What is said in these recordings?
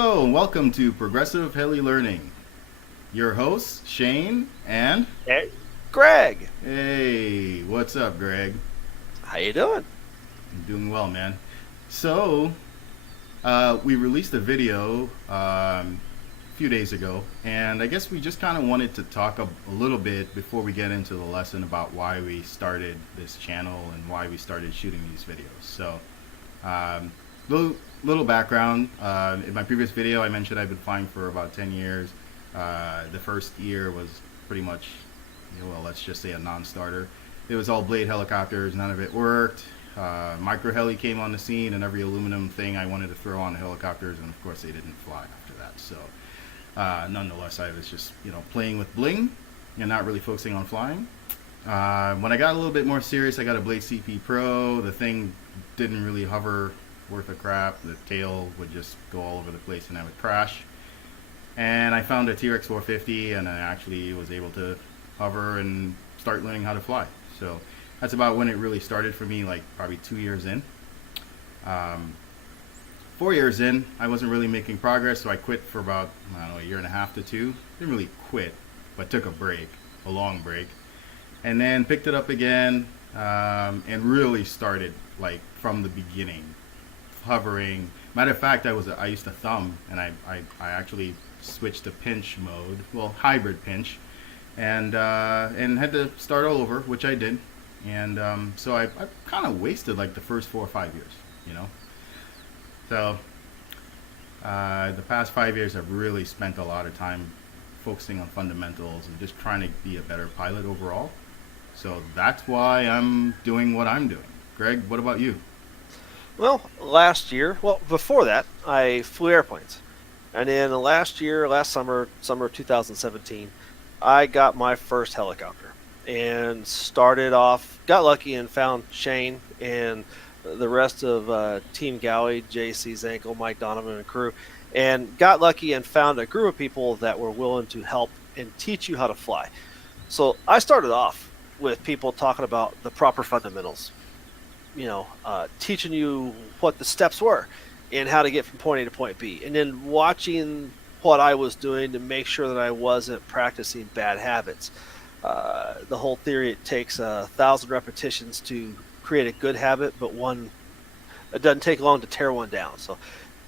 Hello and welcome to Progressive Heli Learning. Your hosts, Shane and... Hey, Greg, Hey, what's up, Greg? how you doing? I'm doing well, man. So, we released a video a few days ago, and I guess we just kind of wanted to talk a little bit before we get into the lesson about why we started this channel and why we started shooting these videos. So, um, little background. In my previous video, I mentioned I've been flying for about 10 years. The first year was pretty much, well, let's just say a non-starter. It was all blade helicopters. None of it worked. Micro heli came on the scene, and every aluminum thing I wanted to throw on the helicopters, and of course they didn't fly after that. So, nonetheless, I was just playing with bling and not really focusing on flying. When I got a little bit more serious, I got a Blade CP Pro. The thing didn't really hover worth a crap. The tail would just go all over the place and I would crash. And I found a T-Rex 450 and I actually was able to hover and start learning how to fly. So that's about when it really started for me, like probably 2 years in. 4 years in, I wasn't really making progress, so I quit for about, I don't know, a year and a half to two. Didn't really quit, but took a break, a long break. And then picked it up again and really started like from the beginning, hovering. Matter of fact, I used to thumb, and I actually switched to pinch mode, well, hybrid pinch, and had to start all over, which I did. And so I kind of wasted like the first 4 or 5 years, you know. So the past 5 years, I've really spent a lot of time focusing on fundamentals and just trying to be a better pilot overall. So that's why I'm doing what I'm doing. Greg, what about you? Well, before that, I flew airplanes. And then last summer of 2017, I got my first helicopter and started off, got lucky and found Shane and the rest of Team Gowie, JC Zankel, Mike Donovan, and crew, and got lucky and found a group of people that were willing to help and teach you how to fly. So I started off with people talking about the proper fundamentals, teaching you what the steps were and how to get from point A to point B, and then watching what I was doing to make sure that I wasn't practicing bad habits. The whole theory, it takes 1,000 repetitions to create a good habit, but it doesn't take long to tear one down. So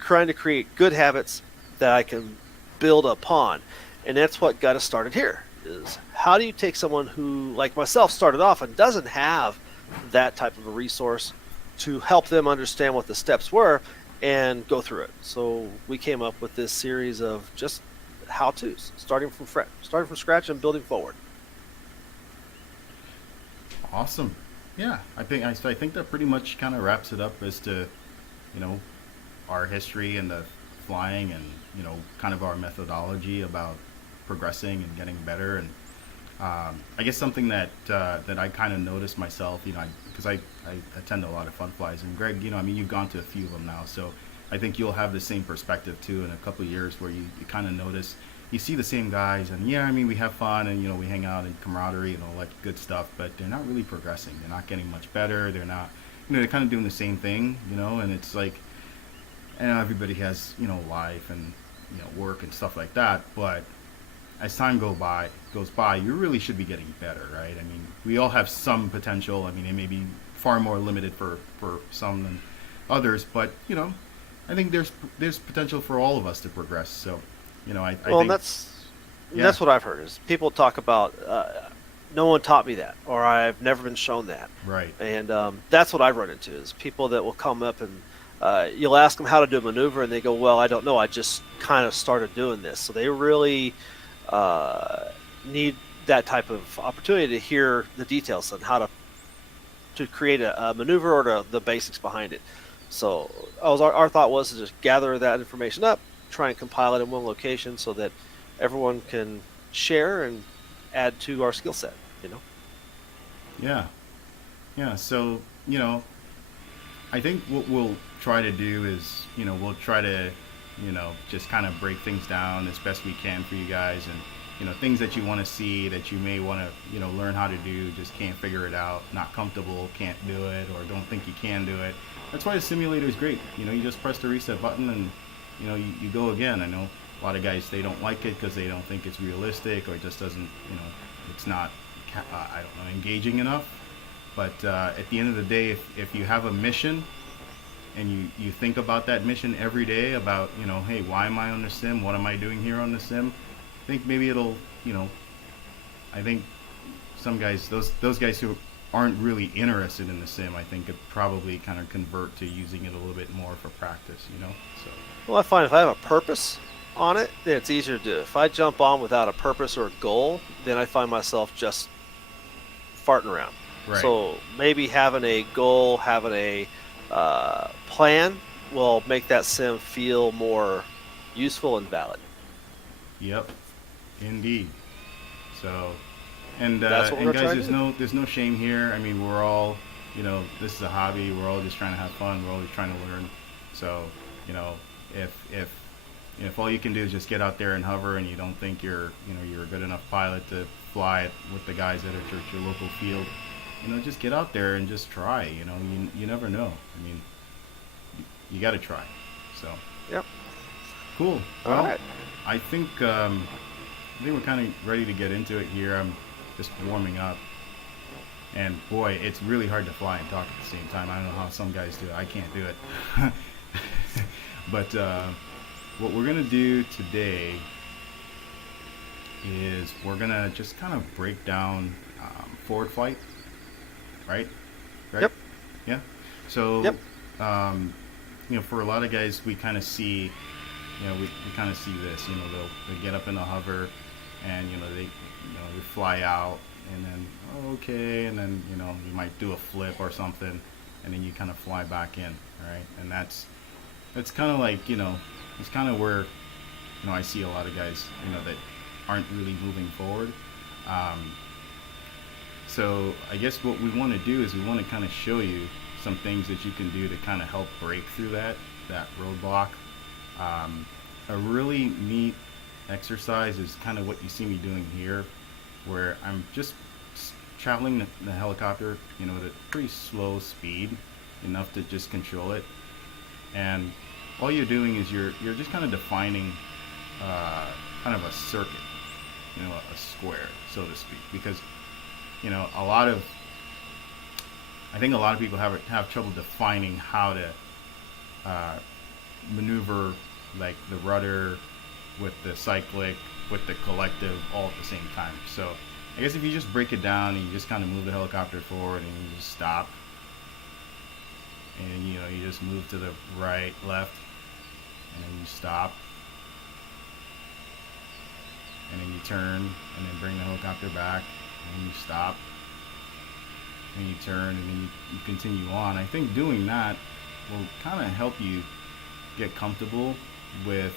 trying to create good habits that I can build upon. And that's what got us started here, is how do you take someone who, like myself, started off and doesn't have that type of a resource to help them understand what the steps were and go through it. So we came up with this series of just how-tos, starting from scratch and building forward. Awesome. Yeah, I think that pretty much kind of wraps it up as to, you know, our history and the flying and, kind of our methodology about progressing and getting better. And I guess something that I kind of noticed myself, because I attend a lot of fun flies, and Greg, you've gone to a few of them now, so I think you'll have the same perspective too in a couple of years where you kind of notice, you see the same guys, and we have fun and we hang out and camaraderie and all that good stuff, but they're not really progressing. They're not getting much better. They're not, they're kind of doing the same thing, and it's like, everybody has life and work and stuff like that, but as time goes by, you really should be getting better, right? I mean, we all have some potential. I mean, it may be far more limited for some than others, but I think there's potential for all of us to progress. So, I Well, think that's what I've heard is people talk about. No one taught me that, or I've never been shown that. right. And that's what I've run into is people that will come up and you'll ask them how to do a maneuver, and they go, "Well, I don't know. I just kind of started doing this." So they really need that type of opportunity to hear the details on how to create a maneuver or the basics behind it. So our thought was to just gather that information up, try and compile it in one location so that everyone can share and add to our skill set. Yeah. Yeah. So, I think what we'll try to do is, we'll try to, just kind of break things down as best we can for you guys, and things that you want to see that you may want to learn how to do, just can't figure it out, not comfortable, can't do it, or don't think you can do it. That's why the simulator is great. You just press the reset button and you go again. I know a lot of guys, they don't like it because they don't think it's realistic, or it just doesn't, it's not, I don't know, engaging enough. But at the end of the day, if you have a mission and you think about that mission every day, about, hey, why am I on the sim? What am I doing here on the sim? I think maybe it'll, I think some guys, those guys who aren't really interested in the sim, I think could probably kind of convert to using it a little bit more for practice. So Well, I find if I have a purpose on it, then it's easier to do. If I jump on without a purpose or a goal, then I find myself just farting around. right, So maybe having a goal, having a plan will make that sim feel more useful and valid. yep, indeed. So and That's what and we're guys, trying to do. there's no shame here. I mean, we're all, this is a hobby. We're all just trying to have fun. We're always trying to learn. So you know, if all you can do is just get out there and hover, and you don't think you're a good enough pilot to fly it with the guys at your local field, just get out there and just try. You never know. I mean, you got to try. So Yep. cool. All Well, right. I think we're kind of ready to get into it here. I'm just warming up, and boy, it's really hard to fly and talk at the same time. I don't know how some guys do it. I can't do it. But what we're gonna do today is we're gonna just kind of break down forward flight, right? Right? Yep. Yeah. So, Yep. for a lot of guys, we kind of see, we kind of see this. They get up in the hover, and they fly out, and then okay, and then you might do a flip or something, and then you kind of fly back in, right? And that's kind of like, it's kind of where I see a lot of guys that aren't really moving forward. Um, so I guess what we want to do is we want to kind of show you some things that you can do to kind of help break through that roadblock. A really neat exercise is kind of what you see me doing here, where I'm just traveling the helicopter, at a pretty slow speed, enough to just control it. And all you're doing is you're just kind of defining kind of a circuit, a square, so to speak, because I think a lot of people have trouble defining how to maneuver, like the rudder with the cyclic with the collective all at the same time. So I guess if you just break it down and you just kind of move the helicopter forward and you just stop, and you just move to the right, left, and then you stop, and then you turn, and then bring the helicopter back, and you stop, and you turn, and then you continue on. I think doing that will kind of help you get comfortable with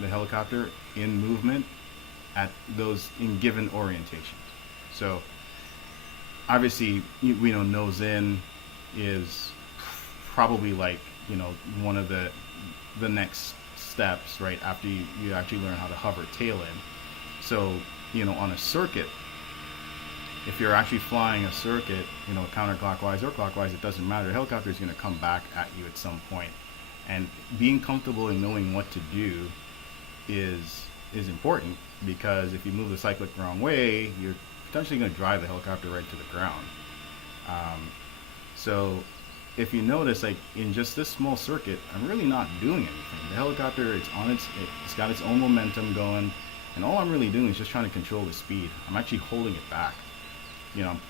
the helicopter in movement at those in given orientations. So obviously we know nose in is probably like one of the next steps right after you actually learn how to hover tail in. So on a circuit, if you're actually flying a circuit, counterclockwise or clockwise, it doesn't matter. The helicopter is going to come back at you at some point, and being comfortable in knowing what to do is important, because if you move the cyclic the wrong way, you're potentially going to drive the helicopter right to the ground. So if you notice, like in just this small circuit, I'm really not doing anything. The helicopter, it's got its own momentum going, and all I'm really doing is just trying to control the speed. I'm actually holding it back. I'm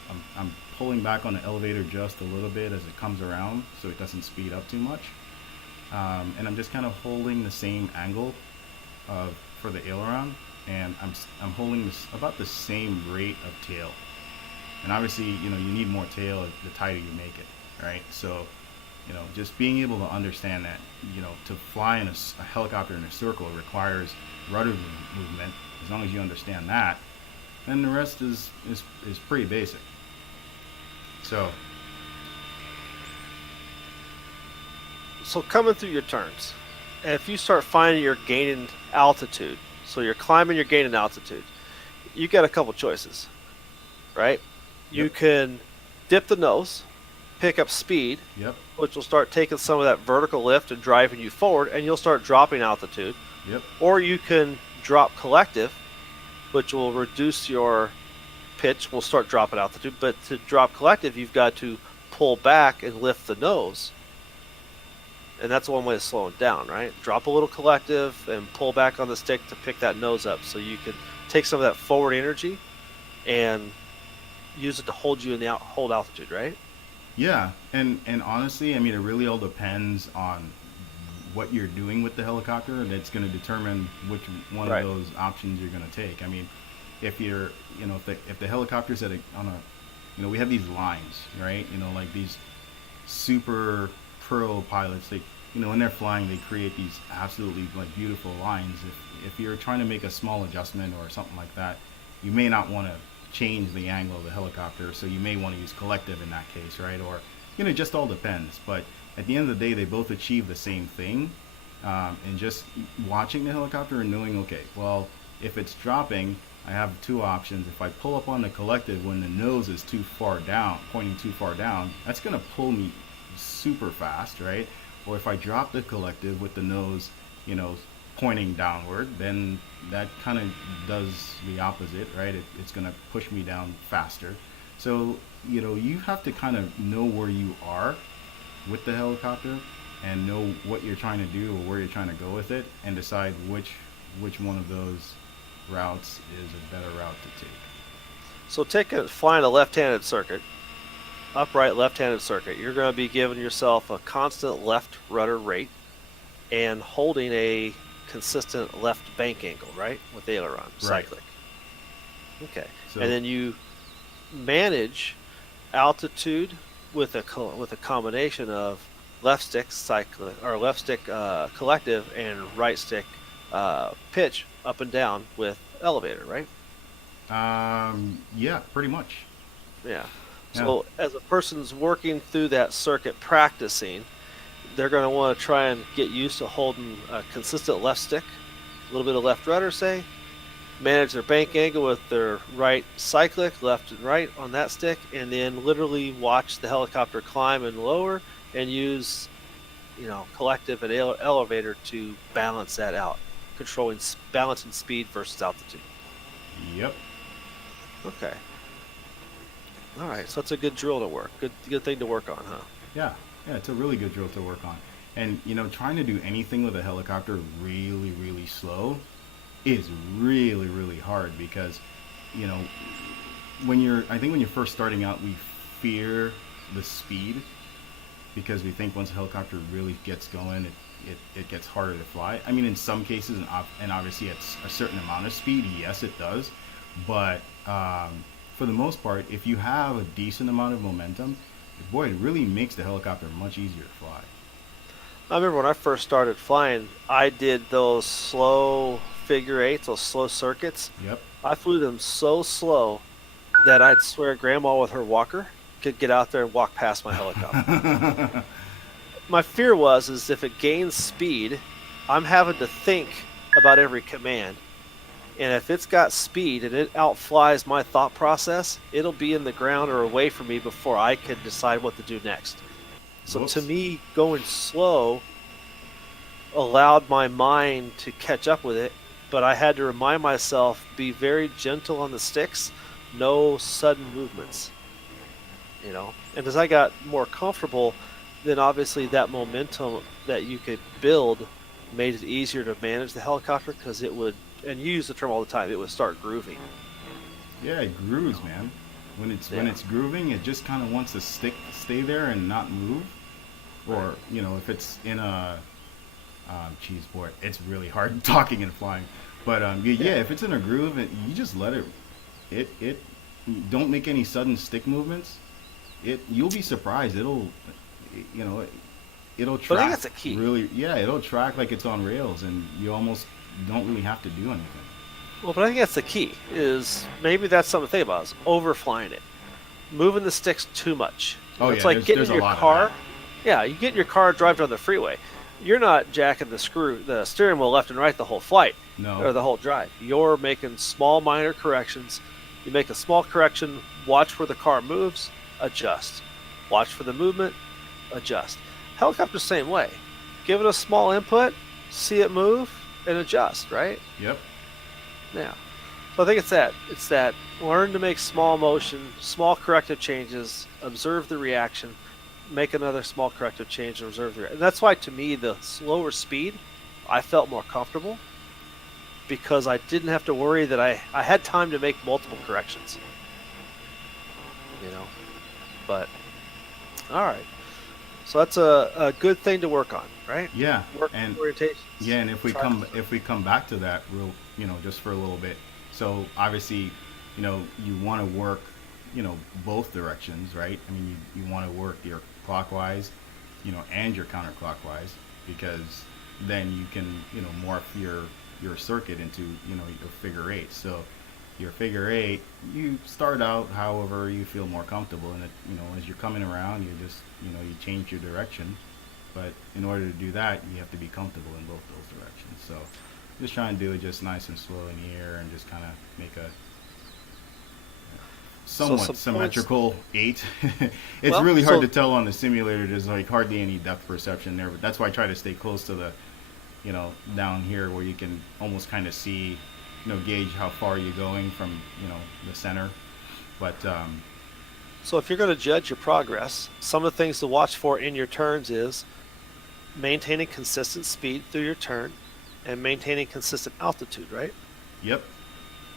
pulling back on the elevator just a little bit as it comes around, so it doesn't speed up too much. And I'm just kind of holding the same angle for the aileron, and I'm holding this about the same rate of tail. And obviously, you need more tail the tighter you make it, right? So, just being able to understand that, to fly in a helicopter in a circle requires rudder movement. As long as you understand that, then the rest is pretty basic. So Coming through your turns, if you start finding you're gaining altitude, so you're climbing, you're gaining altitude, you got a couple choices, right? You Yep. can dip the nose, pick up speed, Yep. which will start taking some of that vertical lift and driving you forward, and you'll start dropping altitude. Yep. Or you can drop collective, which will reduce your pitch, will start dropping altitude. But to drop collective, you've got to pull back and lift the nose. And that's one way to slow it down, right? Drop a little collective and pull back on the stick to pick that nose up so you can take some of that forward energy and use it to hold you in the hold altitude, right? Yeah, and honestly, I mean, it really all depends on what you're doing with the helicopter, and it's going to determine which one Right. of those options you're going to take. I mean, if you're, if the helicopter's on a, we have these lines, right? Like these super pro pilots, they, when they're flying, they create these absolutely like beautiful lines. If you're trying to make a small adjustment or something like that, you may not want to change the angle of the helicopter, so you may want to use collective in that case, right? Or it just all depends. But at the end of the day, they both achieve the same thing. And just watching the helicopter and knowing, okay, well, if it's dropping, I have two options. If I pull up on the collective when the nose is too far down, pointing too far down, that's going to pull me super fast, right? Or if I drop the collective with the nose, pointing downward, then that kind of does the opposite, right? It's going to push me down faster. So, you have to kind of know where you are with the helicopter and know what you're trying to do or where you're trying to go with it, and decide which one of those routes is a better route to take. So flying a left-handed circuit, upright left-handed circuit, you're going to be giving yourself a constant left rudder rate and holding a consistent left bank angle, right? With the aileron, cyclic. Okay. So, And then you manage altitude with a combination of left stick cyclic or left stick collective and right stick pitch up and down with elevator, right? yeah, pretty much. Yeah. Yeah. So as a person's working through that circuit practicing, they're going to want to try and get used to holding a consistent left stick, a little bit of left rudder, say, manage their bank angle with their right cyclic, left and right on that stick, and then literally watch the helicopter climb and lower and use, collective and elevator to balance that out, controlling balancing speed versus altitude. Yep. Okay. All right, so that's a good drill to work. Good thing to work on, huh? Yeah, it's a really good drill to work on. And trying to do anything with a helicopter really, really slow is really, really hard because, when you're first starting out, we fear the speed because we think once a helicopter really gets going, it gets harder to fly. I mean, in some cases, and obviously at a certain amount of speed, yes, it does. But for the most part, if you have a decent amount of momentum, boy, it really makes the helicopter much easier to fly. I remember when I first started flying, I did those slow figure eights, those slow circuits. Yep. I flew them so slow that I'd swear Grandma with her walker could get out there and walk past my helicopter. My fear is if it gains speed, I'm having to think about every command. And if it's got speed and it outflies my thought process, it'll be in the ground or away from me before I can decide what to do next. So Whoops. to me, going slow allowed my mind to catch up with it, but I had to remind myself, be very gentle on the sticks, no sudden movements. And as I got more comfortable, then obviously that momentum that you could build made it easier to manage the helicopter because it would, and you use the term all the time, it would start grooving. Yeah, it grooves, man. When it's grooving, it just kind of wants to stay there and not move. Or if it's in a, geez, boy, it's really hard talking and flying. But if it's in a groove, you just let it. It don't make any sudden stick movements. You'll be surprised. It'll track. But I think that's the key. Really, yeah, it'll track like it's on rails, and you almost don't really have to do anything. Well, but I think that's the key, is maybe that's something to think about, is overflying it. Moving the sticks too much. Oh, It's yeah, like getting there's in a your lot of car. that. Yeah, you get in your car, drive down the freeway. You're not jacking the steering wheel left and right the whole flight. No. Or the whole drive. You're making small, minor corrections. You make a small correction, watch where the car moves, adjust. Watch for the movement, adjust. Helicopter, same way. Give it a small input, see it move, and adjust, right? Yep. Yeah. So I think it's that. It's that learn to make small motion, small corrective changes, observe the reaction, make another small corrective change, and observe the reaction. And that's why, to me, the slower speed, I felt more comfortable because I didn't have to worry that I had time to make multiple corrections. You know? But, all right. So that's a good thing to work on, right? Yeah. Work And orientation. yeah, and if we come back to that real, just for a little bit. So obviously, you want to work, both directions, right? I mean, you want to work your clockwise, and your counterclockwise, because then you can, morph your circuit into, your figure eight. So your figure eight, you start out however you feel more comfortable, and it, as you're coming around, you just, you change your direction. But in order to do that, you have to be comfortable in both those directions. So just trying to do it just nice and slow in the air, and just kind of make a somewhat symmetrical eight. It's Well, really hard so to tell on the simulator. There's like hardly any depth perception there, but that's why I try to stay close to the, down here where you can almost kind of see, gauge how far you're going from, the center. But So if you're going to judge your progress, some of the things to watch for in your turns is maintaining consistent speed through your turn and maintaining consistent altitude, right? yep,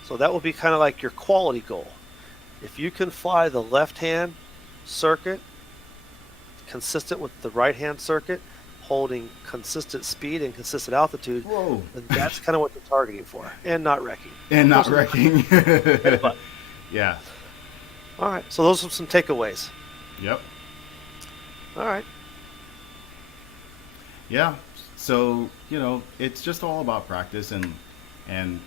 So that will be kind of like your quality goal. If you can fly the left-hand circuit consistent with the right-hand circuit, holding consistent speed and consistent altitude, whoa, then that's kind of what you're targeting for, and not wrecking. and not wrecking. But, Yeah, all right, so those are some takeaways. yep. All right. Yeah. So, it's just all about practice, and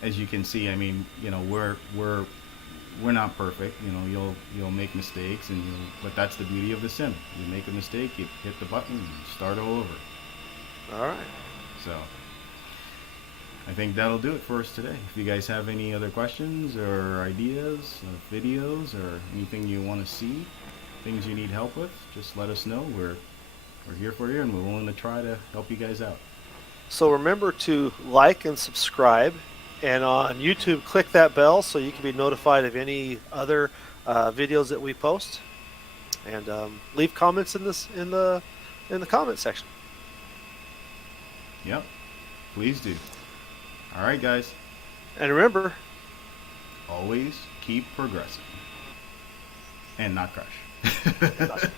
as you can see, I mean, we're not perfect. You'll make mistakes, but that's the beauty of the sim. You make a mistake, you hit the button, and start all over. All right. So I think that'll do it for us today. If you guys have any other questions or ideas of videos or anything you want to see, things you need help with, just let us know. We're here for you, and we're willing to try to help you guys out. So remember to like and subscribe, and on YouTube, click that bell so you can be notified of any other videos that we post. And leave comments in the comment section. Yep, please do. All right, guys. And remember, Always keep progressing and not crush.